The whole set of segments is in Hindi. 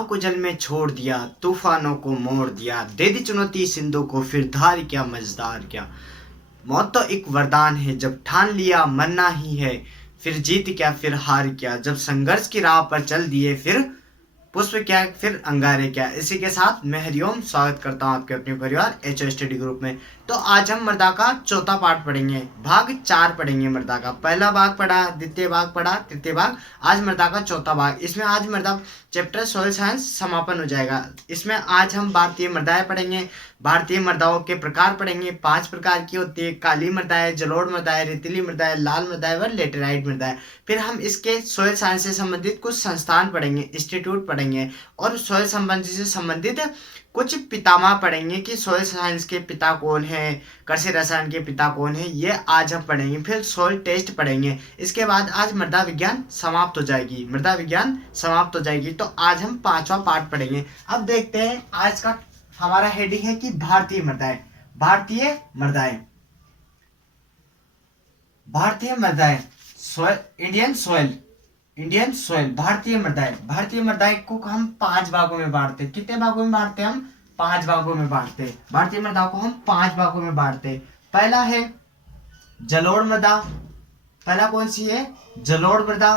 नाव को जल में छोड़ दिया, तूफानों को मोड़ दिया, दे दी चुनौती सिंधु को, फिर धार क्या मझधार क्या। मौत तो एक वरदान है, जब ठान लिया मरना ही है, फिर जीत क्या फिर हार क्या। जब संघर्ष की राह पर चल दिए, फिर पुष्प क्या फिर अंगारे क्या। इसी के साथ मैं हरिओम स्वागत करता हूँ आपके अपने परिवार एच स्टडी ग्रुप में। तो आज हम मृदा का चौथा पार्ट पढ़ेंगे, भाग 4 पढ़ेंगे। मृदा का पहला भाग पढ़ा, द्वितीय भाग पढ़ा, तृतीय भाग, आज मृदा का चौथा भाग। इसमें आज मृदा चैप्टर सोइल साइंस समापन हो जाएगा। इसमें आज हम भारतीय मृदाएं पढ़ेंगे, भारतीय मृदाओं के प्रकार पढ़ेंगे। 5 प्रकार की होती है, काली मृदाएं, जलोढ़ मृदाएं, रेतीली मृदाएं, लाल मृदाएं व लेटेराइट मृदाएं। फिर हम इसके सोइल साइंस से संबंधित कुछ संस्थान पढ़ेंगे, इंस्टीट्यूट पढ़ेंगे, और सोइल संबंधी से संबंधित कुछ पितामह पढ़ेंगे कि सोइल साइंस के पिता कौन है, कृषि रसायन के पिता कौन है, ये आज हम पढ़ेंगे। फिर सोइल टेस्ट पढ़ेंगे। इसके बाद आज मृदा विज्ञान समाप्त हो जाएगी, मृदा विज्ञान समाप्त हो जाएगी। तो आज हम 5वां पार्ट पढ़ेंगे। अब देखते हैं, आज का हमारा हेडिंग है कि भारतीय मृदाएं। भारतीय मृदाएं, भारतीय मृदाएं, soil, Indian soil, Indian soil, भारतीय मृदाएं। भारतीय मृदाएं को हम 5 भागों में बांटते हैं। कितने भागों में बांटते हैं हम? 5 भागों में बांटते हैं। भारतीय मृदाओं को हम 5 भागों में बांटते हैं। पहला है जलोढ़ मृदा। पहला कौन सी है? जलोढ़ मृदा।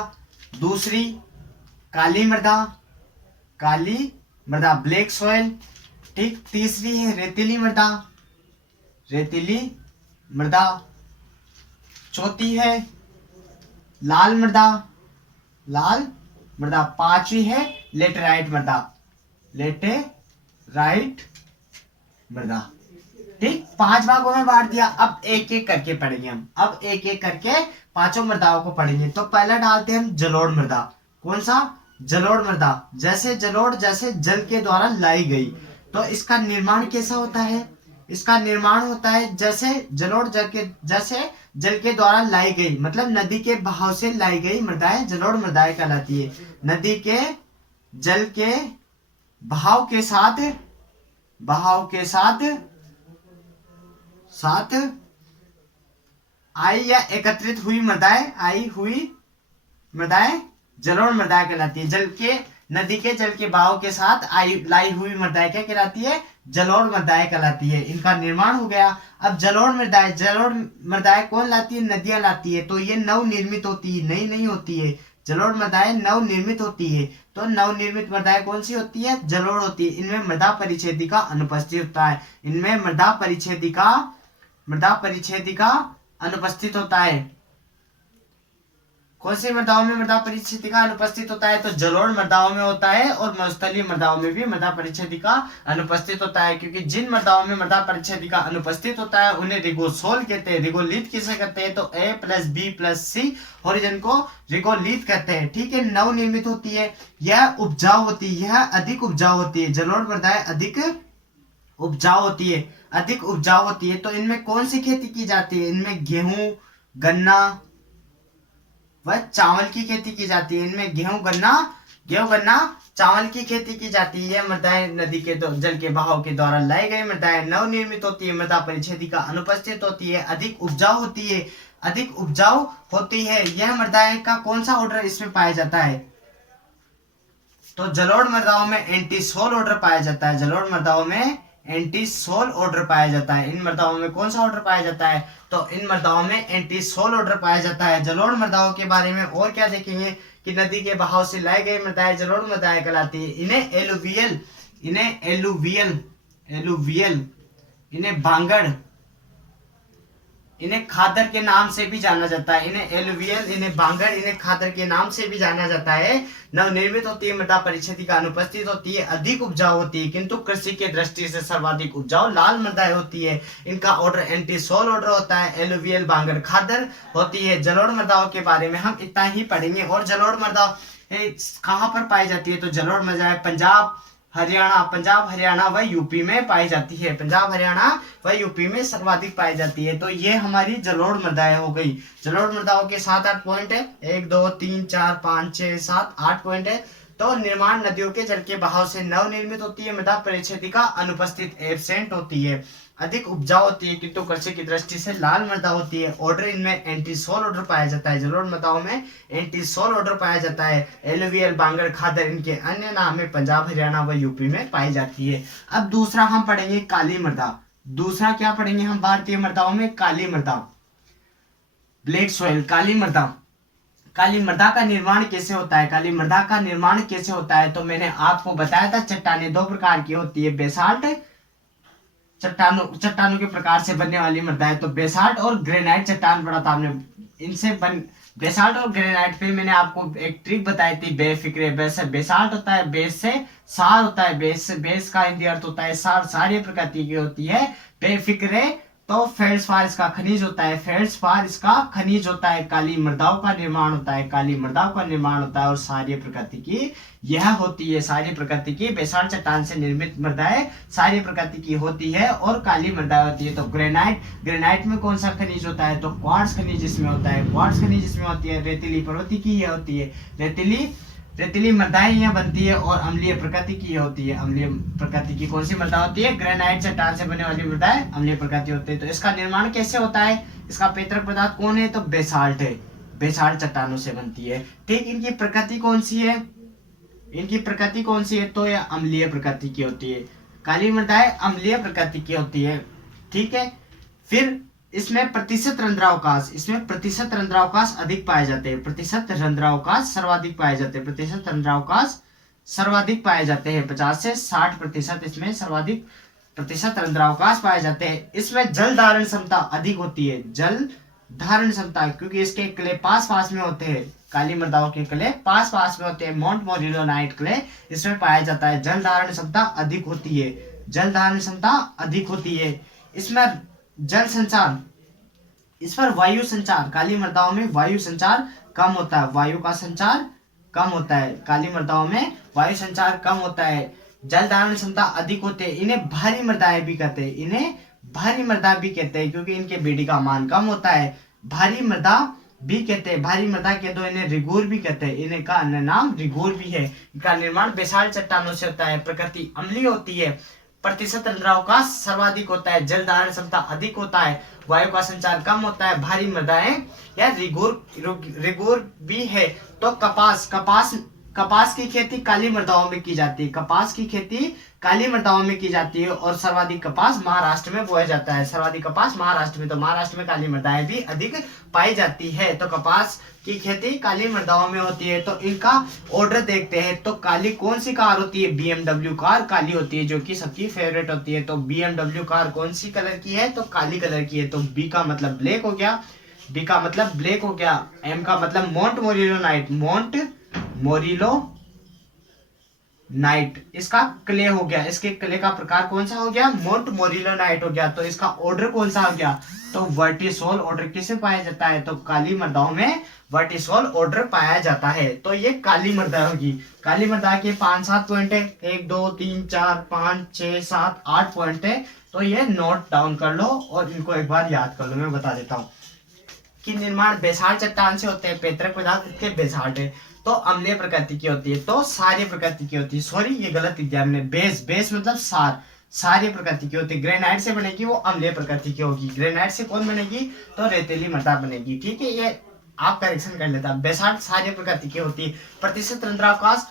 दूसरी काली मृदा, काली मृदा, ब्लैक सॉइल। ठीक। तीसरी है रेतीली मृदा, रेतीली मृदा। चौथी है लाल मृदा, लाल मृदा। 5वीं है लेटेराइट मृदा, लेटेराइट मृदा। ठीक। 5 भागों में बांट दिया। अब एक एक करके पढ़ेंगे हम, अब एक एक करके 5 मृदाओं को पढ़ेंगे। तो पहला डालते हैं हम जलोढ़ मृदा। कौन सा? जलोढ़ मृदा। जैसे जलोढ़ जैसे जल के द्वारा लाई गई। तो इसका निर्माण कैसा होता है? इसका निर्माण होता है जैसे जलोढ़ जैसे जल के द्वारा लाई गई, मतलब नदी के बहाव से लाई गई मृदाएं जलोढ़ मृदाएं कहलाती है। नदी के जल के बहाव के साथ आई या एकत्रित हुई मृदाएं, आई हुई मृदाएं जलोढ़ मृदाएं कहलाती है। नदी के जल के बहाव के साथ लाई हुई मृदाएं क्या कहलाती है? जलोढ़ मृदाएं कहलाती है। इनका निर्माण हो गया। अब जलोढ़ मृदाएं कौन लाती है? नदियां लाती है। तो ये नवनिर्मित होती है, नई नहीं होती है। जलोढ़ मृदाएं नवनिर्मित होती है। तो नवनिर्मित मृदाएं कौन सी होती है? जलोढ़ होती है। इनमें मृदा परिच्छेदिका अनुपस्थित होता है। इनमें मृदा परिच्छेदिका अनुपस्थित होता है। कौन सी मृदाओं में मृदा परिच्छेदिका अनुपस्थित होता है? तो जलोढ़ मृदाओं में होता है, और मरुस्थलीय मृदाओं में भी मृदा परिच्छेदिका अनुपस्थित होता है। क्योंकि जिन मृदाओं में मृदा परिच्छेदिका अनुपस्थित होता है उन्हें रिगोसोल कहते हैं। रिगोलित किसे कहते हैं? तो A+B+C होरिजन को रिगोलित कहते हैं। ठीक है। नवनिर्मित होती है, यह उपजाऊ होती है, यह अधिक उपजाऊ होती है। जलोढ़ मृदाएं अधिक उपजाऊ होती है, अधिक उपजाऊ होती है। तो इनमें कौन सी खेती की जाती है? इनमें गेहूं, गन्ना वह चावल की खेती की जाती है। इनमें गेहूं गन्ना चावल की खेती की जाती है। मृदाएं नदी के जल के बहाव के द्वारा लाई गई मृदाएं नवनिर्मित होती है, मृदा परिच्छेदिका अनुपस्थित होती है, अधिक उपजाऊ होती है। यह मृदाएं का कौन सा ऑर्डर इसमें पाया जाता है? तो जलोढ़ मृदाओं में एंटीसोल ऑर्डर पाया जाता है। जलोढ़ मृदाओं में एंटीसोल ऑर्डर पाया जाता है। इन मृदाओं में कौन सा ऑर्डर पाया जाता है? तो इन मृदाओं में एंटीसोल ऑर्डर पाया जाता है। जलोढ़ मृदाओं के बारे में और क्या देखेंगे कि नदी के बहाव से लाई गई मृदाएं जलोढ़ मृदाएं कहलाती है। इन्हें एलुवियल, इन्हें भांगड़, इन्हें खादर के नाम से भी जाना जाता है। इन्हें एलुवियल, इन्हें भांगड़, इन्हें खादर के नाम से भी जाना जाता है। नवनिर्मित होती है, मृदा परिच्छेदिका अनुपस्थित होती है, अधिक उपजाऊ होती है, किंतु कृषि के दृष्टि से सर्वाधिक उपजाऊ लाल मृदाएं होती है। इनका ऑर्डर एंटीसोल ऑर्डर होता है। एलुवियल, भांगड़, खादर होती है। जलोढ़ मृदाओं के बारे में हम इतना ही पढ़ेंगे। और जलोढ़ मृदा कहाँ पर पाई जाती है? तो जलोढ़ मृदा पंजाब, हरियाणा व यूपी में पाई जाती है। पंजाब, हरियाणा व यूपी में सर्वाधिक पाई जाती है। तो ये हमारी जलोढ़ मृदाएं हो गई। जलोढ़ मृदाओं के 7-8 पॉइंट है। 1 2 3 4 5 6 7 8 पॉइंट है। तो निर्माण नदियों के जल के बहाव से नवनिर्मित होती है, मृदा परिच्छेदिका अनुपस्थित एब्सेंट होती है। अधिक उपजाऊ होती है किंतु कृषि की दृष्टि से लाल मृदा होती है। ऑर्डर इनमें एंटीसोल ऑर्डर पाया जाता है। जलोढ़ मृदाओं में एंटीसोल ऑर्डर पाया जाता है। एलुवियल, बांगर, खादर इनके अन्य नाम है। पंजाब, हरियाणा व यूपी में पाई जाती है। अब दूसरा हम पढ़ेंगे काली मृदा। दूसरा क्या पढ़ेंगे हम भारतीय मृदाओं में? काली मृदा, ब्लैक सॉइल, काली मृदा। काली मृदा का निर्माण कैसे होता है? काली मृदा का निर्माण कैसे होता है? तो मैंने आपको बताया था चट्टानें दो प्रकार की होती है, बेसाल्ट, चट्टानों के प्रकार से बनने वाली मृदा है। तो बेसाल्ट और ग्रेनाइट चट्टान पढ़ा था हमने, इनसे बन बेसाल्ट और ग्रेनाइट पे मैंने आपको एक ट्रिक बताई थी, बेफिक्रे। बेसाल्ट होता है बेस से सार होता है, बेस का हिंदी अर्थ होता है सार, सारी प्रकृति की होती है। बेफिक्रे तो फेल्ड्सपार इसका खनिज होता है, फेल्ड्सपार इसका खनिज होता है। काली मृदाओं का निर्माण होता है, काली मृदाओं का निर्माण होता है और सारी प्रकृति की यह होती है। सारी प्रकृति की बेसाल्ट चट्टान से निर्मित मृदाएं सारी प्रकृति की होती है और काली मृदा होती है। तो ग्रेनाइट में कौन सा खनिज होता है? तो क्वार्ट्ज खनिज इसमें होता है, क्वार्ट्ज खनिज इसमें होती है। रेतीली प्रवृत्ति की यह होती है, रेतीली मृदाएं यह बनती है और अम्लीय प्रकृति की होती है। अम्लीय प्रकृति की कौन सी मृदा होती है? ग्रेनाइट चट्टान से बने वाली मृदाएं अम्लीय प्रकृति होती है। तो इसका निर्माण कैसे होता है? इसका पैतृक पदार्थ कौन है? तो बेसाल्ट है, बेसाल्ट चट्टानों से बनती है। ठीक, इनकी प्रकृति कौन सी है? इनकी प्रकृति कौन सी है? तो यह अम्लीय प्रकृति की होती है। काली मृदाएं अम्लीय प्रकृति की होती है। ठीक है, फिर इसमें प्रतिशत रंध्रावकाश, इसमें प्रतिशत रंध्रावकाश अधिक पाए जाते हैं। प्रतिशत रंध्रावकाश सर्वाधिक पाए जाते हैं। प्रतिशत रंध्रावकाश सर्वाधिक पाए जाते हैं, 50 से 60% इसमें सर्वाधिक प्रतिशत रंध्रावकाश पाए जाते हैं। इसमें जल धारण क्षमता अधिक होती है, जल धारण क्षमता, क्योंकि इसके क्ले पास पास में होते हैं। काली मृदाओं के क्ले पास पास में होते हैं। माउंट मोरिलोनाइट क्ले इसमें पाया जाता है। जल धारण क्षमता अधिक होती है, जल धारण क्षमता अधिक होती है। इसमें जल संचार, इस पर वायु संचार, काली मृदाओं में वायु संचार कम होता है, वायु का संचार कम होता है। काली मृदाओं में वायु संचार कम होता है। जल धारण क्षमता अधिक होते हैं। इन्हें भारी मृदाएं भी कहते हैं, इन्हें भारी मृदा भी कहते हैं क्योंकि इनके बीडी का मान कम होता है। भारी मृदा भी कहते हैं, भारी मृदा के दो इन्हें रिगोर भी कहते हैं, इन्हें का अन्य नाम रिगोर भी है। इनका निर्माण बेसाल्ट चट्टानों से होता है। प्रकृति अम्लीय होती है। प्रतिशत रंध्रावकाश सर्वाधिक होता है। जल धारण क्षमता अधिक होता है। वायु का संचार कम होता है। भारी मृदाएं या रिगोर भी है। तो कपास की खेती काली मृदाओं में की जाती है। कपास की खेती काली मृदाओं में की जाती है और सर्वाधिक कपास महाराष्ट्र में बोया जाता है। सर्वाधिक कपास महाराष्ट्र में, तो महाराष्ट्र में काली मृदाएं भी अधिक पाई जाती है। तो कपास की खेती काली मृदाओं में होती है। तो इनका ऑर्डर देखते हैं। तो काली कौन सी कार होती है? BMW कार काली होती है, जो कि सबकी फेवरेट होती है। तो BMW कार कौन सी कलर की है? तो काली कलर की है। तो B का मतलब ब्लैक हो गया, B का मतलब ब्लैक हो गया। M का मतलब मोंट मोरिलोनाइट, मोंट मोरिलो नाइट, इसका क्ले हो गया। इसके क्ले का प्रकार कौन सा हो गया? मोंट मोरिलोनाइट हो गया। तो इसका ऑर्डर कौन सा हो गया? तो वर्टिसोल ऑर्डर किसे पाया जाता है? तो काली मृदाओं में वर्टिसोल ऑर्डर पाया जाता है। तो ये काली मृदा होगी। काली मृदा के 5-7 पॉइंट है, 1 2 3 4 5 6 7 8 पॉइंट है। तो ये नोट डाउन कर लो और इनको एक बार याद कर लो। मैं बता देता हूँ कि निर्माण बेसाल्ट चट्टान से होते हैं। पैतृक पदार्थ इसके बेसाल्ट है। तो अम्लीय प्रकृति की होती है। तो सारी प्रकृति की होती है। सॉरी, ये गलत लिख दिया हमने। बेस मतलब सार, सारी प्रकृति की होती है। ग्रेनाइट से बनेगी वो अम्लीय प्रकृति की होगी। ग्रेनाइट से कौन बनेगी? तो रेतीली मृदा बनेगी। ठीक है, ये आप करेक्शन कर लेता। बेसाल्ट सारी प्रकृति की होती है। प्रतिशत रंध्रावकाश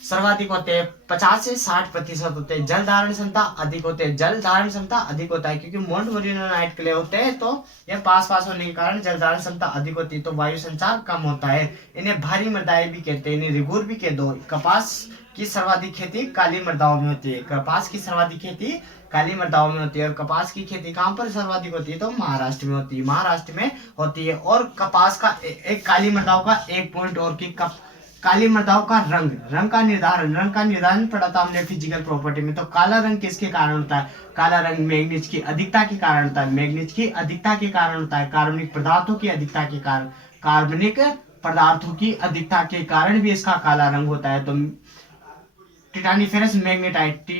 सर्वाधिक होते हैं, 50 से 60% होते हैं। जल धारण क्षमता अधिक होते हैं, जल धारण क्षमता अधिक होता है क्योंकि मोंट मोरिलोनाइट क्ले होते हैं। तो यह पास होने के कारण जल धारण क्षमता अधिक होती है। तो वायु संचार कम होता है। इन्हें भारी मृदाएं भी कहते हैं, इन्हें रिगोर भी कह दो। कपास की सर्वाधिक खेती काली मृदाओं में होती है। कपास की सर्वाधिक खेती काली मृदाओं में होती है। और कपास की खेती कहाँ पर सर्वाधिक होती है? तो महाराष्ट्र में होती है, महाराष्ट्र में होती है। और कपास का एक काली मृदाओं का एक पॉइंट और की काली मृदाओं का रंग का निर्धारण पढ़ा था हमने फिजिकल प्रॉपर्टी में। तो काला रंग किसके कारण होता है? काला रंग मैग्नीज की अधिकता के कारण होता है। मैग्नीज की अधिकता के कारण होता है। कार्बनिक पदार्थों की अधिकता के कारण, कार्बनिक पदार्थों की अधिकता के कारण भी इसका काला रंग होता है। तो टिटानिफेरस मैग्नेटाइट,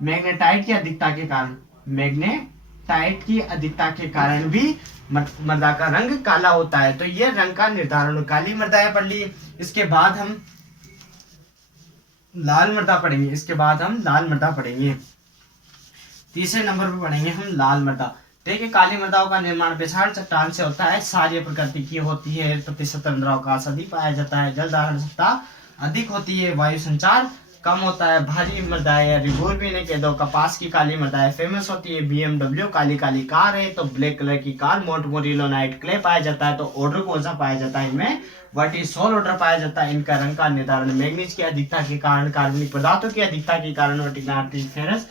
मैग्नेटाइट की अधिकता के कारण, मैग्नेटाइट की अधिकता के कारण भी मृदा का रंग काला होता है। तो ये रंग का निर्धारण काली मृदाएं पढ़ ली। इसके बाद हम लाल मृदा पढ़ेंगे, इसके बाद हम लाल मृदा पढ़ेंगे। तीसरे नंबर पर पढ़ेंगे हम लाल मृदा। देखिए, काली मृदाओं का निर्माण विशाल चट्टान से होता है, क्षारीय प्रकृति की होती है, प्रतिशत रंध्रावकाश अधिक पाया जाता है, जल धारण क्षमता अधिक होती है, वायु संचार कम होता है, भारी मृदाएं या रिगोर भी इन्हें कह दो। कपास की काली मृदाएं फेमस होती है, BMW काली काली कार है, तो ब्लैक कलर की कार। मोंटमोरिलोनाइट क्ले पाया जाता है, तो ऑर्डर कौन सा पाया जाता है इनमें? वर्टिसोल ऑर्डर पाया जाता है। इनका रंग का निर्धारण मैग्नीज की अधिकता के कारण, कार्बनिक पदार्थों की अधिकता के कारण, वर्टिनार्टिफेरस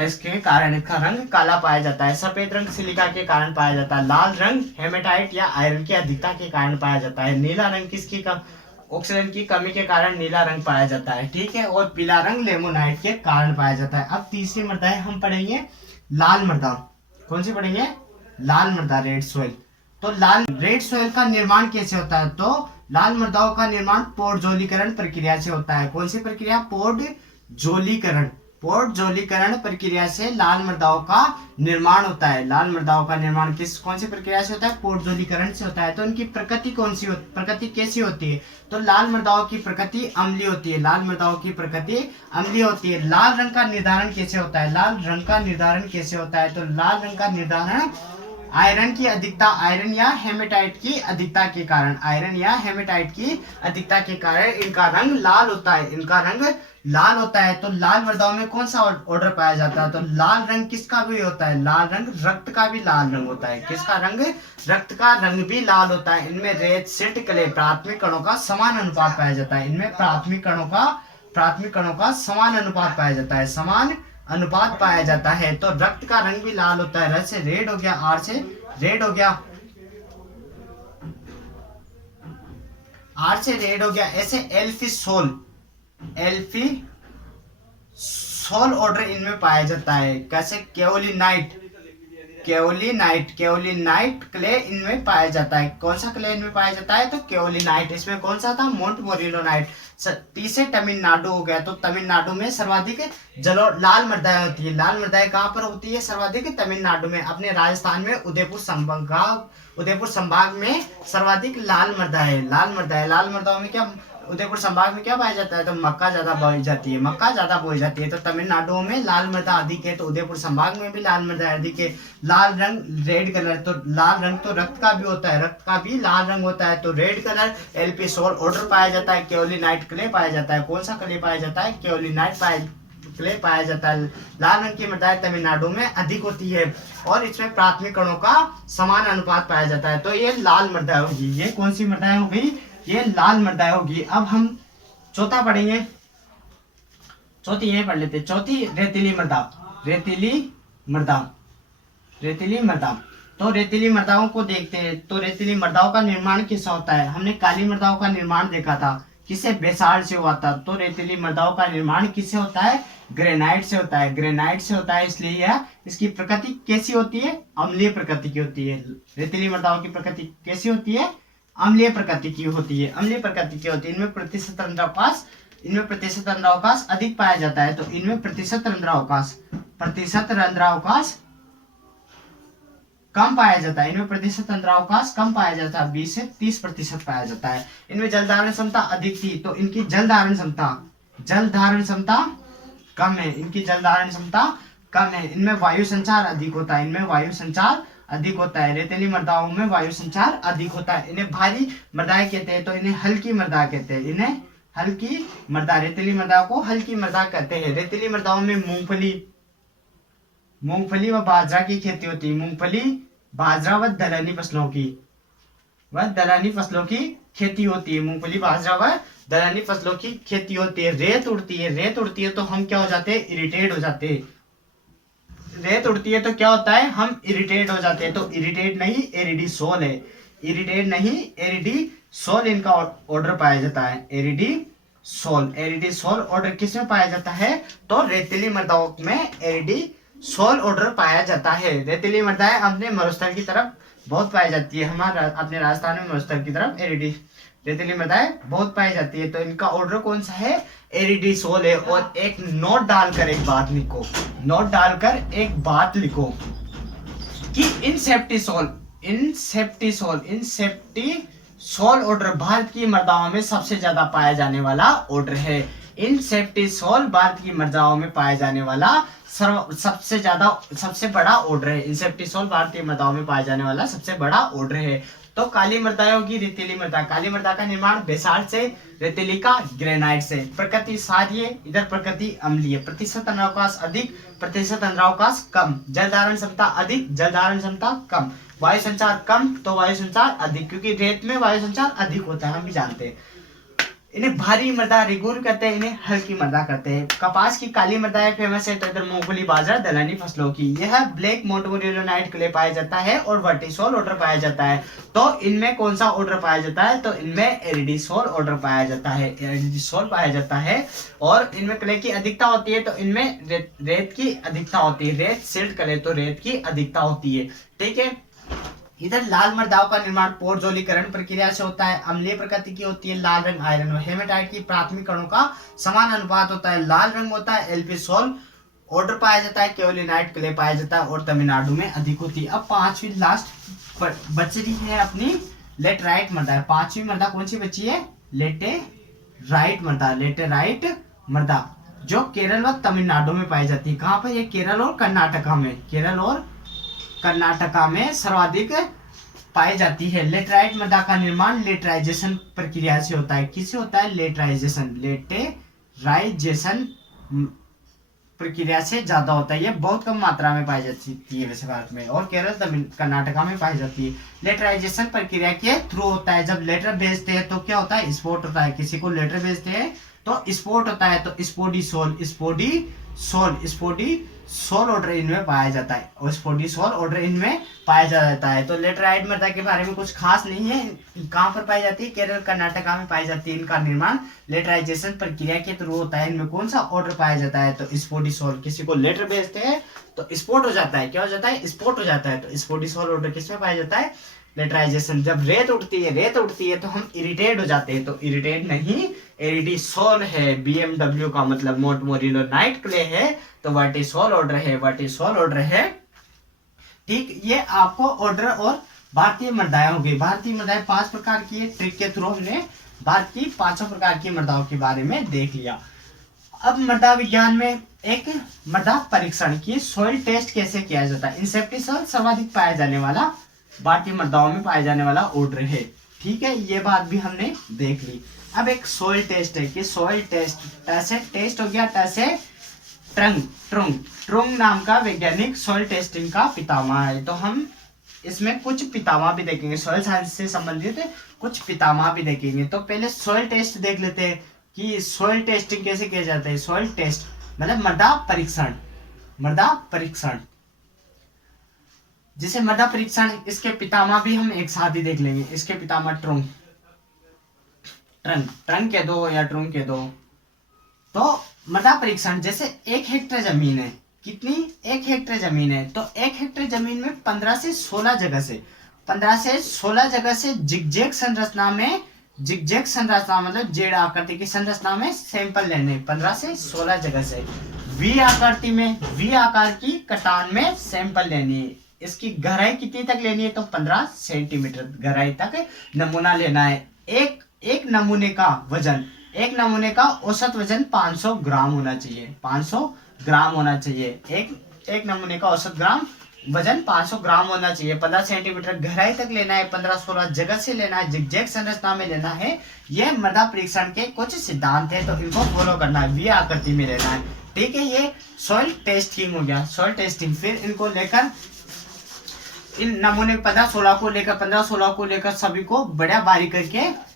इसके कारण इसका रंग काला पाया जाता है। सफेद रंग सिलिका के कारण पाया जाता है। लाल रंग हेमेटाइट या आयरन की अधिकता के कारण पाया जाता है। नीला रंग किसकी ऑक्सीजन की कमी के कारण नीला रंग पाया जाता है, ठीक है। और पीला रंग लेमोनाइट के कारण पाया जाता है। अब तीसरी मृदा है, हम पढ़ेंगे लाल मृदा। कौन सी पढ़ेंगे? लाल मृदा, रेड सॉइल। तो लाल रेड सॉइल का निर्माण कैसे होता है? तो लाल मृदाओं का निर्माण पोडजोलीकरण प्रक्रिया से होता है। कौन सी प्रक्रिया? पोडजोलीकरण। पोडजोलीकरण प्रक्रिया से लाल मृदाओं का निर्माण होता है। लाल मृदाओं का निर्माण कौन सी प्रक्रिया से होता है? पोडजोलीकरण से होता है। तो इनकी प्रकृति प्रकृति कैसी होती है? तो लाल मृदाओं की प्रकृति अम्लीय होती है। लाल मृदाओं की प्रकृति अम्लीय होती है। लाल रंग का निर्धारण कैसे होता है? लाल रंग का निर्धारण कैसे होता है? तो लाल रंग का निर्धारण आयरन की अधिकता, आयरन या हेमेटाइट की अधिकता के कारण, आयरन या हेमेटाइट की अधिकता के कारण इनका रंग लाल होता है। इनका रंग लाल होता है। तो लाल मृदाओं में कौन सा ऑर्डर पाया जाता है? तो लाल रंग किसका भी होता है? लाल रंग रक्त का भी लाल रंग होता है। किसका रंग? रक्त का रंग भी लाल होता है। इनमें रेत, सिट, क्ले प्राथमिक कणों का समान अनुपात पाया जाता है। इनमें प्राथमिक कणों का समान अनुपात पाया जाता है, समान अनुपात पाया जाता है। तो रक्त का रंग भी लाल होता है। र से रेड हो गया, आर से रेड हो गया, आर से रेड हो गया। ऐसे एल्फिसोल ऑर्डर इनमें पाया जाता है। कैसे? केओलिनाइट क्ले इनमें पाया जाता है। कौन सा क्ले इनमें पाया जाता है? तो केओलिनाइट। इसमें कौन सा था? मोंटमोरिलोनाइट। तीसरे तमिलनाडु हो गया। तो तमिलनाडु में सर्वाधिक लाल मृदाएं होती है। लाल मृदाएं कहाँ पर होती है? सर्वाधिक तमिलनाडु में। अपने राजस्थान में उदयपुर संभाग में सर्वाधिक लाल मृदा है। लाल मृदाओं में क्या, उदयपुर संभाग में क्या पाया जाता है? तो मक्का ज्यादा बोई जाती है। तो तमिलनाडु में लाल मृदा अधिक है, तो उदयपुर संभाग में भी लाल मृदा अधिक है। लाल रंग रेड कलर, तो लाल रंग तो रक्त का भी होता है, रक्त का भी लाल रंग होता है। तो रेड कलर एल्फिसोल ऑर्डर पाया जाता है। केओलिनाइट क्ले पाया जाता है। कौन सा क्ले पाया जाता है? केओलिनाइट क्ले पाया जाता है। लाल रंग की मृदाएं तमिलनाडु में अधिक होती है और इसमें प्राथमिक कणों का समान अनुपात पाया जाता है। तो ये लाल मृदा होगी। ये कौन सी मृदाएं हो गई? ये लाल मृदा होगी। अब हम चौथा पढ़ेंगे। चौथी ये पढ़ लेते। चौथी रेतीली मृदा। तो रेतीली मृदाओं को देखते हैं। तो रेतीली मृदाओं का निर्माण कैसा होता है? हमने काली मृदाओं का निर्माण देखा था, किसे? बेसाल्ट से हुआ था। तो रेतीली मृदाओं का निर्माण किससे होता है? ग्रेनाइट से होता है। ग्रेनाइट से होता है, इसलिए यह इसकी प्रकृति कैसी होती है? अम्लीय प्रकृति की होती है। रेतीली मृदाओं की प्रकृति कैसी होती है? अम्लीय प्रकृति की होती है। इनमें प्रतिशत रंध्रावकाश अधिक पाया जाता है। तो इनमें प्रतिशत रंध्रावकाश कम पाया जाता है। इनमें प्रतिशत रंध्रावकाश कम पाया जाता है, 20 से 30% पाया जाता है। इनमें जल धारण क्षमता अधिक थी, तो इनकी जल धारण क्षमता कम है। इनमें वायु संचार अधिक होता है। रेतीली मृदाओं में वायु संचार अधिक होता है। इन्हें भारी मृदाएं कहते हैं, तो इन्हें हल्की मृदा कहते हैं। रेतीली मृदा को हल्की मृदा कहते हैं। रेतीली मृदाओं में मूंगफली व बाजरा की खेती होती है। मूंगफली, बाजरा व दलहनी फसलों की खेती होती है। मूंगफली, बाजरा व दलहनी फसलों की खेती होती है। रेत उड़ती है तो हम क्या हो जाते हैं? इरिटेट हो जाते हैं। रेत उड़ती है तो क्या होता है? हम इरिटेट हो जाते हैं। तो इरिटेट नहीं, एरिडीसोल है। एरिडीसोल इनका ऑर्डर पाया जाता है। एरिडीसोल ऑर्डर किसमें पाया जाता है? तो रेतीली मृदाओं में एरिडीसोल ऑर्डर पाया जाता है। रेतीली मृदाएं अपने मरुस्थल की तरफ बहुत पाई जाती है। हमारा अपने राजस्थान में मरुस्थल की तरफ रेतीली मृदाएं बहुत पाई जाती है। तो इनका ऑर्डर कौन सा है? एरिडीसोल है। और एक नोट डालकर एक बात लिखो कि इनसेप्टिसोल ऑर्डर भारत की मृदाओं में सबसे ज्यादा पाया जाने वाला ऑर्डर है। इंसेप्टिसोल भारत की मृदाओं में पाए जाने वाला सबसे बड़ा ऑर्डर है। इंसेप्टिसोल भारतीय मृदाओं में पाए जाने वाला सबसे बड़ा ऑर्डर है। तो काली मृदा होगी रेतीली मृदा। काली मृदा का निर्माण बेसाल्ट से, रेतीली का ग्रेनाइट से। प्रकृति क्षारीय, इधर प्रकृति अम्लीय। प्रतिशत अंतरावकाश अधिक, प्रतिशत अंतरावकाश कम। जल धारण क्षमता अधिक, जल धारण क्षमता कम। वायु संचार कम, तो वायु संचार अधिक, क्योंकि रेत में वायु संचार अधिक होता है, हम भी जानते हैं। इन्हें भारी मृदा रिगुर कहते हैं, इन्हें हल्की मृदा कहते हैं। कपास की काली मृदा फेमस है, तो इधर मूंगफली, बाजरा, दलहनी फसलों की। यह ब्लैक मोंटमोरिलोनाइट क्ले पाया जाता है और वर्टिसोल ऑर्डर पाया जाता है। तो इनमें कौन सा ऑर्डर पाया जाता है? तो इनमें एरिडिसोल ऑर्डर पाया जाता है, एरिडिसोल पाया जाता है। और इनमें क्ले की अधिकता होती है, तो इनमें रेत की अधिकता होती है। रेत सिल्ट क्ले, तो रेत की अधिकता होती है। ठीक है। इधर लाल मृदाओं का निर्माण पोरजोलीकरण प्रक्रिया से होता है। अम्लीय प्रकृति की होती है, लाल रंग आयरन। हेमेटाइट की प्राथमिक कणों का समान अनुपात होता है, लाल रंग होता है। एल्पिसोल ऑर्डर पाया जाता है, केओलिनाइट क्ले पाया जाता है और तमिलनाडु में अधिक होती है। अब पांचवी लास्ट बच रही है अपनी लेटेराइट मृदा। पांचवी मृदा कौन सी बची है? लेटेराइट मृदा। लेटेराइट मृदा जो केरल व तमिलनाडु में पाई जाती है। कहाँ पर? ये केरल और कर्नाटका में, केरल और कर्नाटका में सर्वाधिक पाई जाती है। लेटराइट मृदा का निर्माण लेटराइजेशन प्रक्रिया से होता है। किससे होता है? लेटराइजेशन। लेटेराइजेशन प्रक्रिया से ज्यादा होता है। ये बहुत कम मात्रा में पाई जाती है वैसे भारत में, और केरल, तमिल, कर्नाटका में पाई जाती है। लेटराइजेशन प्रक्रिया के थ्रू होता है। जब लेटर भेजते हैं तो क्या होता है? स्पोर्ट होता है। किसी को लेटर भेजते हैं तो स्पोर्ट होता है, तो स्पोडिसोल ऑर्डर इनमें पाया जाता है, और स्पोडिसोल ऑर्डर इनमें पाया जाता है। तो लेटराइट मृदा के बारे में कुछ खास नहीं है। कहाँ पर पाई जाती है? केरल, कर्नाटका में पाई जाती है। इनका निर्माण लेटराइजेशन प्रक्रिया के थ्रू होता है। इनमें कौन सा ऑर्डर पाया जाता है? तो स्पोडिसोल। किसी को लेटर भेजते हैं तो स्पोर्ट हो जाता है। क्या हो जाता है? स्पोर्ट हो जाता है। तो स्पोडिसोल ऑर्डर किसमें पाया जाता है? लेटराइजेशन। जब रेत उठती है तो हम इरिटेट हो जाते हैं, तो इरिटेट नहीं, एरिडिसोल है। BMW का मतलब मोंटमोरिलोनाइट क्ले है, तो वर्टिसोल ऑर्डर है, वर्टिसोल ऑर्डर है। ठीक, ये आपको ऑर्डर और भारतीय मृदाएं हो गई। भारतीय मृदाएं 5 प्रकार की है। ट्रिक के थ्रू हमने भारत की 5 प्रकार की मृदाओं के बारे में देख लिया। अब मृदा विज्ञान में एक मृदा परीक्षण की सॉइल टेस्ट कैसे किया जाता है। इंसेप्टिसाइड सर्वाधिक पाया जाने वाला भारतीय मृदाओं में पाया जाने वाला ऑर्डर है। ठीक है, ये बात भी हमने देख ली। अब एक सॉइल टेस्ट है कि सॉइल टेस्ट हो गया। टैसे ट्रुंग नाम का वैज्ञानिक सॉइल टेस्टिंग का पितामह है। तो हम इसमें कुछ पितामह भी देखेंगे, सॉइल साइंस से संबंधित कुछ पितामह भी देखेंगे। तो पहले सॉइल टेस्ट देख लेते हैं कि सॉइल टेस्टिंग कैसे किया जाता है। सॉइल टेस्ट मतलब मृदा परीक्षण। मृदा परीक्षण जिसे मृदा परीक्षण, इसके पितामह भी हम एक साथ ही देख लेंगे। इसके पितामह ट्रुंग के दो या ट्रुंग के दो। तो मृदा परीक्षण जैसे 1 हेक्टेयर जमीन है, कितनी? 1 हेक्टेयर जमीन है, तो 1 हेक्टेयर जमीन में 15 से 16 जगह से जिगजैग संरचना मतलब जेड आकृति की संरचना में सैंपल लेने। 15 से 16 जगह से वी आकार की कटान में सैंपल लेनी है। इसकी गहराई कितनी तक लेनी है? तो 15 सेंटीमीटर गहराई तक नमूना लेना है। एक नमूने का औसत वजन 500 ग्राम होना चाहिए। 500 ग्राम होना चाहिए। एक नमूने का औसत वजन 500 ग्राम होना चाहिए। 15 सेंटीमीटर गहराई तक लेना है। 15-16 जगह से लेना है। जिगजैग संरचना में लेना है। यह मृदा परीक्षण के कुछ सिद्धांत है, तो इनको फॉलो करना है। वी आकृति में लेना है। ठीक है, ये सॉइल टेस्टिंग हो गया। सॉइल टेस्टिंग फिर इनको लेकर इन नमूने 15-16 को लेकर सभी को बड़ा बारीक करके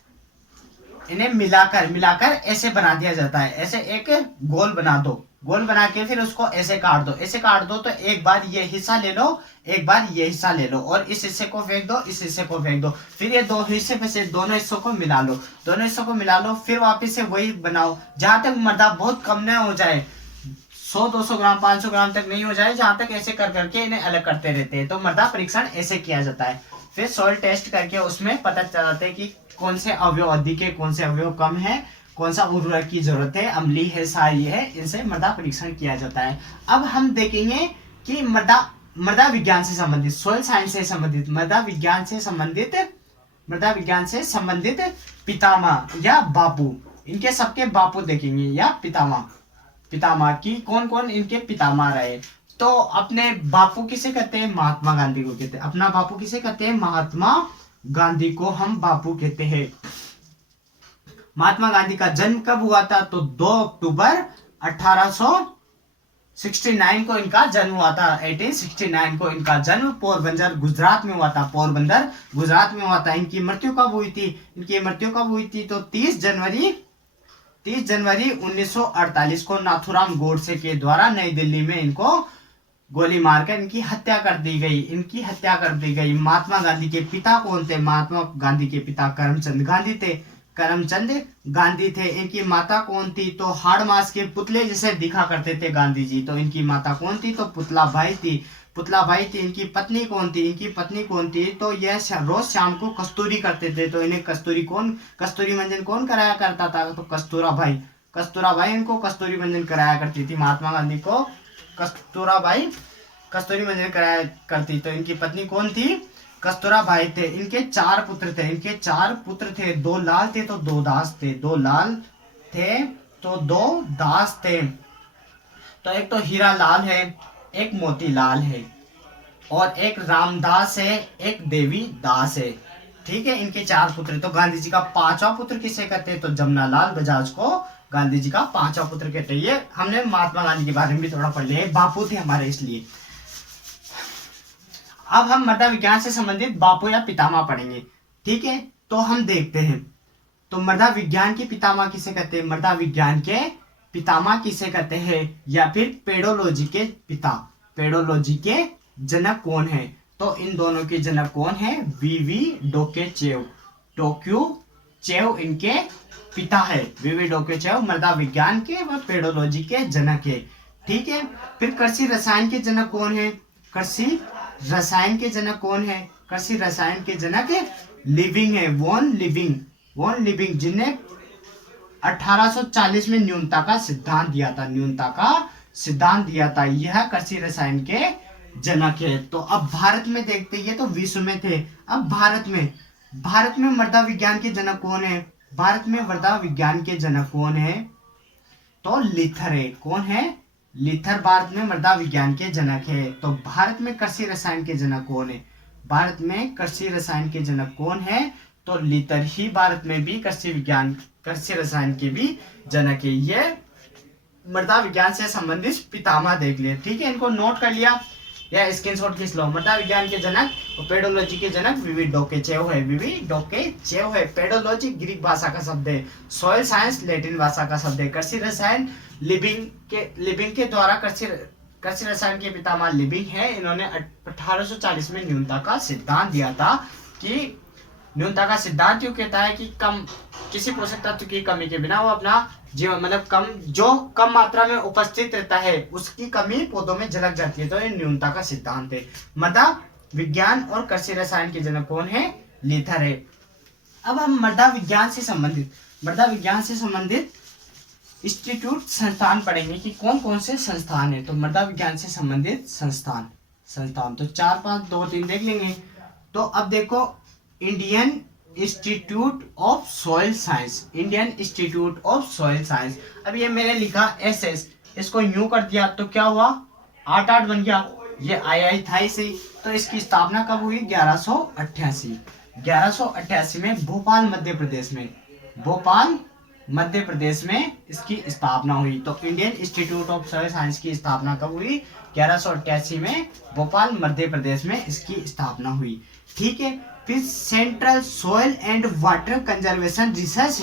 इन्हें मिलाकर ऐसे बना दिया जाता है। ऐसे एक गोल बना के फिर उसको ऐसे काट दो। तो एक बार ये हिस्सा ले लो, एक बार ये हिस्सा ले लो, और इस हिस्से को फेंक दो, इस हिस्से को फेंक दो। फिर ये दोनों हिस्सों को मिला लो। फिर वापस से वही बनाओ जहां तक मृदा बहुत कम न हो जाए, 100-200 ग्राम 500 ग्राम तक नहीं हो जाए, जहां तक ऐसे कर करके इन्हें अलग करते रहते हैं। तो मृदा परीक्षण ऐसे किया जाता है। फिर सॉइल टेस्ट करके उसमें पता चलाता है कि कौन से अवयव अधिक है, कौन से अवयव कम है, कौन सा उर्वरक की जरूरत है, अम्लीय है, क्षारीय है। इनसे मृदा परीक्षण किया जाता है। अब हम देखेंगे कि मृदा विज्ञान से संबंधित, सॉइल साइंस से संबंधित, मृदा विज्ञान से संबंधित पितामह या बापू इनके सबके बापू देखेंगे या पितामह, पितामह की कौन कौन इनके पितामह रहे। तो अपने बापू किसे कहते हैं, महात्मा गांधी को कहते हैं। अपना बापू किसे कहते हैं, महात्मा गांधी को हम बापू कहते हैं। महात्मा गांधी का जन्म कब हुआ था, तो 2 अक्टूबर 1869 को इनका जन्म हुआ था। 1869 को इनका जन्म पोरबंदर गुजरात में हुआ था। पोरबंदर गुजरात में हुआ था। इनकी मृत्यु कब हुई थी, इनकी मृत्यु कब हुई थी, तो 30 जनवरी 1948 को नाथूराम गोडसे के द्वारा नई दिल्ली में इनको गोली मारकर इनकी हत्या कर दी गई। इनकी हत्या कर दी गई। महात्मा गांधी के पिता कौन थे, महात्मा गांधी के पिता करमचंद गांधी थे। करमचंद गांधी थे। इनकी माता कौन थी, तो हाड़ मास के पुतले जैसे दिखा करते थे गांधी जी। तो इनकी माता कौन थी, तो पुतला भाई थी। पुतला भाई थी। इनकी पत्नी कौन थी, इनकी पत्नी कौन थी, तो यह रोज शाम को कस्तूरी करते थे। तो इन्हें कस्तूरी मंजन कौन कराया करता था, तो कस्तूरा भाई इनको कस्तूरी मंजन कराया करती थी। महात्मा गांधी को कस्तूरा भाई कस्तूरी मंजन कराया करती। तो इनकी पत्नी कौन थी, कस्तूरा भाई थे। इनके 4 पुत्र थे। 2 लाल थे तो 2 दास थे। 2 लाल थे तो 2 दास थे। तो एक तो हीरा लाल है, एक मोती लाल है, और एक रामदास है, एक देवी दास है। ठीक है, इनके 4 पुत्र। तो गांधी जी का 5वां पुत्र किसे कहते हैं, तो जमनालाल बजाज को गांधी जी का 5वां पुत्र कहते हैं। ये हमने महात्मा गांधी के बारे में भी थोड़ा पढ़ लिया, बापू थे हमारे इसलिए। अब हम मृदा विज्ञान से संबंधित बापू या पितामह पढ़ेंगे। ठीक है, तो हम देखते हैं। तो मृदा विज्ञान के पितामह किसे कहते हैं, मृदा विज्ञान के पितामह किसे कहते हैं, या फिर पेडोलॉजी के पिता, पेडोलॉजी के जनक कौन है, तो इन दोनों के जनक कौन है, वीवी डोकेचेव। डोक्यूचेव इनके पिता है। वीवी डोकेचेव मृदा विज्ञान के व पेडोलॉजी के जनक है। ठीक है, फिर कृषि रसायन के जनक कौन है, कृषि रसायन के जनक कौन है, कृषि रसायन के जनक लिविंग है, वॉन लिविंग, जिन्हें 1840 में न्यूनता का सिद्धांत दिया था। यह कृषि रसायन के जनक है। तो अब भारत में देखते, ये तो विश्व में थे। अब भारत में मृदा विज्ञान के जनक कौन है, भारत में मृदा विज्ञान के जनक कौन है, तो लिथर है। कौन है, लिथर भारत में मृदा विज्ञान के जनक है। तो भारत में कृषि रसायन के जनक कौन है, भारत में कृषि रसायन के जनक कौन है, तो लिथर ही भारत में भी कृषि रसायन के भी जनक है। ये मृदा विज्ञान से संबंधित पितामह देख लिए। ठीक है, इनको नोट कर लिया या स्क्रीनशॉट खींच लो। मृदा विज्ञान के जनक और पेडोलॉजी के जनक वीवी डोकेचेव है। पेडोलॉजी ग्रीक भाषा का शब्द है। सॉइल साइंस लैटिन भाषा का शब्द है। कृषि रसायन लिविंग के द्वारा कृषि रसायन के पितामह लिविंग है। इन्होंने 1840 में न्यूनता का सिद्धांत दिया था। कि न्यूनता का सिद्धांत क्यों कहता है कि किसी पोषक तत्व की कमी के बिना वो अपना जीवन मतलब कम मात्रा में उपस्थित रहता है, उसकी कमी पौधों में झलक जाती है। तो ये न्यूनता का सिद्धांत है। मृदा विज्ञान और कृषि रसायन के जनक कौन है, लिथर है। अब हम मृदा विज्ञान से संबंधित इंस्टीट्यूट संस्थान पढ़ेंगे कि कौन कौन से संस्थान है। तो मृदा विज्ञान से संबंधित संस्थान तो 4, 5, 2, 3 देख लेंगे। तो अब देखो, Indian institute of soil science. अब ये मैंने लिखा SS, इसको यूं कर दिया तो क्या हुआ, 8 बन गया। ये आई था इसे। तो इसकी स्थापना कब हुई, 1188 में भोपाल मध्य प्रदेश में इसकी स्थापना हुई। तो Indian institute of soil science की स्थापना कब हुई, 1188 में भोपाल मध्य प्रदेश में इसकी स्थापना हुई। ठीक है, फिर central soil and water conservation research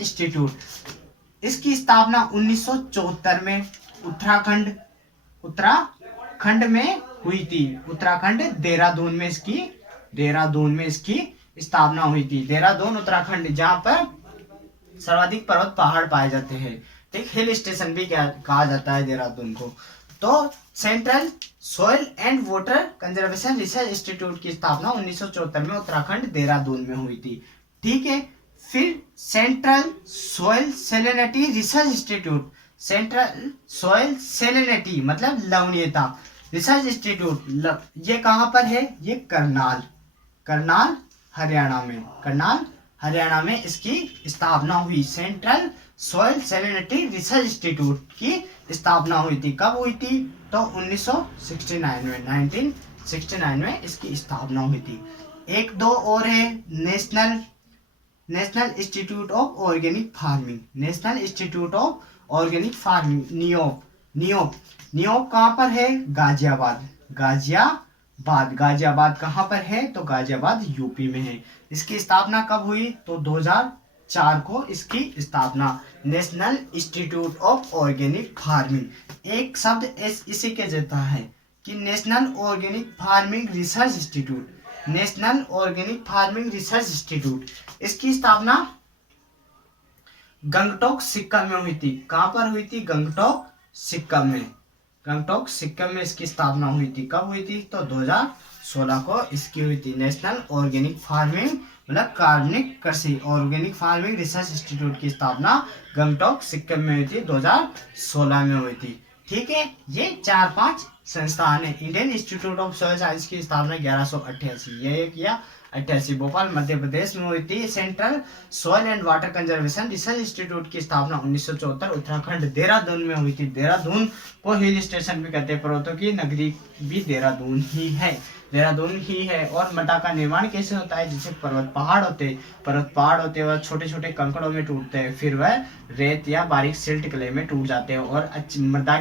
institute, इसकी स्थापना 1974 में उत्तराखंड में हुई थी। उत्तराखंड देहरादून में इसकी स्थापना हुई थी। देहरादून उत्तराखंड, जहाँ पर सर्वाधिक पर्वत पहाड़ पाए जाते हैं। ठीक, हिल स्टेशन भी कहा जाता है देहरादून को। तो central soil and water conservation research institute की स्थापना 1974 में उत्तराखंड देहरादून में हुई थी। ठीक है, फिर central soil salinity research institute, मतलब लवणीयता रिसर्च इंस्टीट्यूट, ये कहाँ पर है, ये करनाल हरियाणा में, करनाल हरियाणा में इसकी स्थापना हुई। Central soil salinity research institute की स्थापना हुई थी। कब हुई थी? तो 1969 में, 1969 में इसकी स्थापना हुई थी। एक दो और है, National Institute of Organic Farming, National Institute of Organic Farming, नियोप कहाँ पर है? गाजियाबाद, गाजियाबाद कहाँ पर है? तो गाजियाबाद यूपी में है। इसकी स्थापना कब हुई? तो 2004 को इसकी स्थापना। National Institute of Organic farming, एक शब्द इसी के जैसा है कि national organic farming research institute, national organic farming research institute. इसकी स्थापना गंगटोक सिक्किम में हुई थी। कहां पर हुई थी? गंगटोक सिक्किम में, गंगटोक सिक्किम में इसकी स्थापना हुई थी। कब हुई थी? तो 2016 को इसकी हुई थी। नेशनल ऑर्गेनिक फार्मिंग मतलब कार्बनिक कृषि ऑर्गेनिक फार्मिंग रिसर्च इंस्टीट्यूट की स्थापना गंगटोक सिक्किम में हुई थी, 2016 में हुई थी। ठीक है, ये 4-5 संस्थान है। Indian institute of soil science की स्थापना 1188, ये किया 88 भोपाल मध्य प्रदेश में हुई थी। Central soil and water conservation research institute की स्थापना 1974 उत्तराखंड देहरादून में हुई थी। देहरादून को हिल स्टेशन भी कहते हैं, पर्वतों की नगरी भी देहरादून ही है, देहरादून ही है। और मृदा का निर्माण कैसे होता है? जैसे पर्वत पहाड़ होते वह छोटे छोटे कंकड़ों में टूटते हैं, फिर वह रेत या बारीक सिल्ट क्ले में टूट जाते हैं। और अच्छी मृदा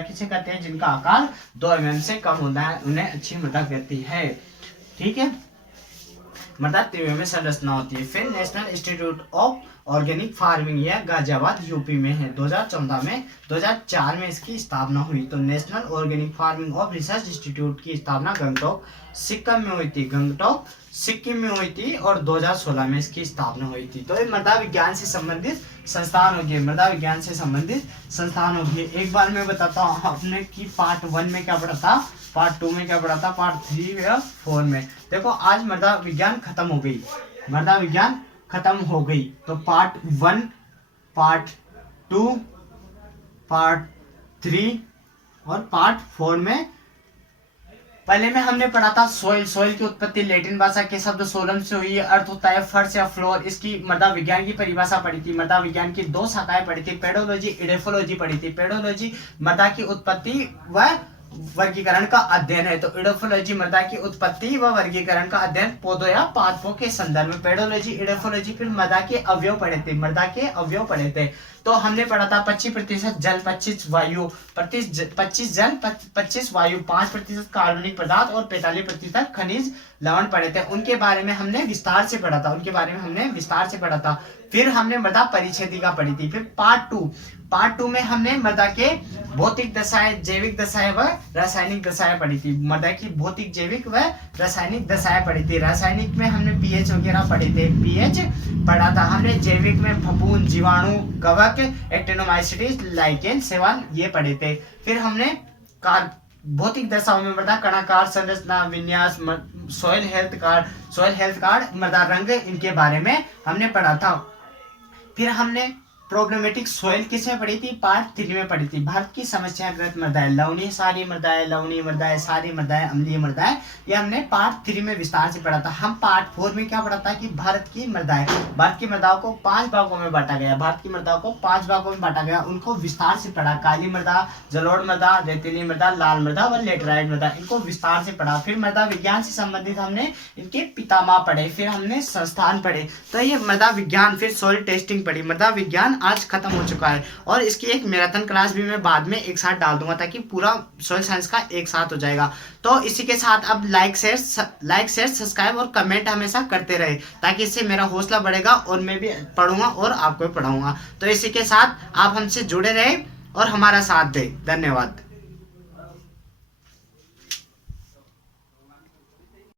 किसे कहते हैं? जिनका आकार 2 mm से कम होता है, उन्हें अच्छी मृदा कहती है। ठीक है, मृदा त्रिविमीय संरचना होती है। फिर national Institute of Organic farming, यह गाजियाबाद यूपी में है। 2004 में इसकी स्थापना हुई। तो national organic farming of research institute की स्थापना गंगटोक सिक्किम में हुई थी, गंगटोक सिक्किम में हुई थी, और 2016 में इसकी स्थापना हुई थी। तो ये मृदा विज्ञान से संबंधित संस्थान हो गए, मृदा विज्ञान से संबंधित संस्थान हो गए। एक बार मैं बताता हूँ आपने कि पार्ट 1 में क्या पढ़ा था, पार्ट 2 में क्या पढ़ा था, पार्ट 3 या 4 में। देखो आज मृदा विज्ञान खत्म हो गई, मृदा विज्ञान खत्म हो गई। तो पार्ट 1, पार्ट 2, पार्ट 3 और पार्ट 4 में पहले में हमने पढ़ा था सोइल की उत्पत्ति लैटिन भाषा के शब्द सोलम से हुई है, अर्थ होता है फर्श या फ्लोर। इसकी मृदा विज्ञान की परिभाषा पढ़ी थी। मृदा विज्ञान की 2 शाखाएं पढ़ी थी, पेडोलॉजी, इडेफोलॉजी पढ़ी थी। पेडोलॉजी मृदा की उत्पत्ति व वर्गीकरण का अध्ययन है, तो इडेफोलॉजी मृदा की उत्पत्ति व वर्गीकरण का अध्ययन पौधों या पादपों के संदर्भ में। पेडोलॉजी, इडेफोलॉजी फिर मृदा के अवयव पढ़े थे, मृदा के अवयव पढ़े थे। तो हमने पढ़ा था 25% जल, 25 वायु, 25 जल, 25 वायु, 5% कार्बनिक पदार्थ और 45% खनिज लवण पढ़े थे। उनके बारे में हमने विस्तार से पढ़ा था, फिर हमने मृदा परिच्छेदिका पढ़ी थी। फिर पार्ट 2 में हमने मृदा के भौतिक दशाएं, जैविक दशाएं व रासायनिक दशाएं पढ़ी थी। मृदा की भौतिक, जैविक व रासायनिक दशाएं पढ़ी थी। रासायनिक में हमने पीएच वगैरह पढ़े थे, पीएच पढ़ा था हमने। जैविक में फफूंद, जीवाणु, कवक, एक्टिनोमाइसीट्स, लाइकेन, सेवाल ये पढ़े थे। फिर हमने भौतिक दशाओं में मृदा कणाकार संरचना, विन्यास, सॉइल हेल्थ कार्ड, मृदा रंग, इनके बारे में हमने पढ़ा था। फिर हमने प्रॉब्लमेटिक सॉइल किसमें पढ़ी थी? पार्ट 3 में पढ़ी थी। भारत की समस्याग्रस्त मृदाएं, लवणीय सारी मृदाएं, लवणीय मृदाएं, सारी मृदाएं, अम्लीय मृदाएं, ये हमने पार्ट 3 में विस्तार से पढ़ा था। हम पार्ट 4 में क्या पढ़ा था कि भारत की मृदाओं को 5 भागों में बांटा गया, उनको विस्तार से पढ़ा। काली मृदा, जलोढ़ मृदा, रेतीली मृदा, लाल मृदा व लेटराइट मृदा, इनको विस्तार से पढ़ा। फिर मृदा विज्ञान से संबंधित हमने इनके पितामह पढ़े, फिर हमने संस्थान पढ़े। तो ये मृदा विज्ञान, फिर सॉइल टेस्टिंग पढ़ी। मृदा विज्ञान आज खत्म हो चुका है और इसकी एक मैराथन क्लास भी मैं बाद में एक साथ डाल दूंगा ताकि पूरा सोशल साइंस का एक साथ हो जाएगा। तो इसी के साथ अब लाइक शेयर सब्सक्राइब और कमेंट हमेशा करते रहे ताकि इससे मेरा हौसला बढ़ेगा और मैं भी पढ़ूंगा और आपको भी पढ़ाऊंगा। तो इसी के साथ आप हमसे जुड़े रहे और हमारा साथ दें। धन्यवाद।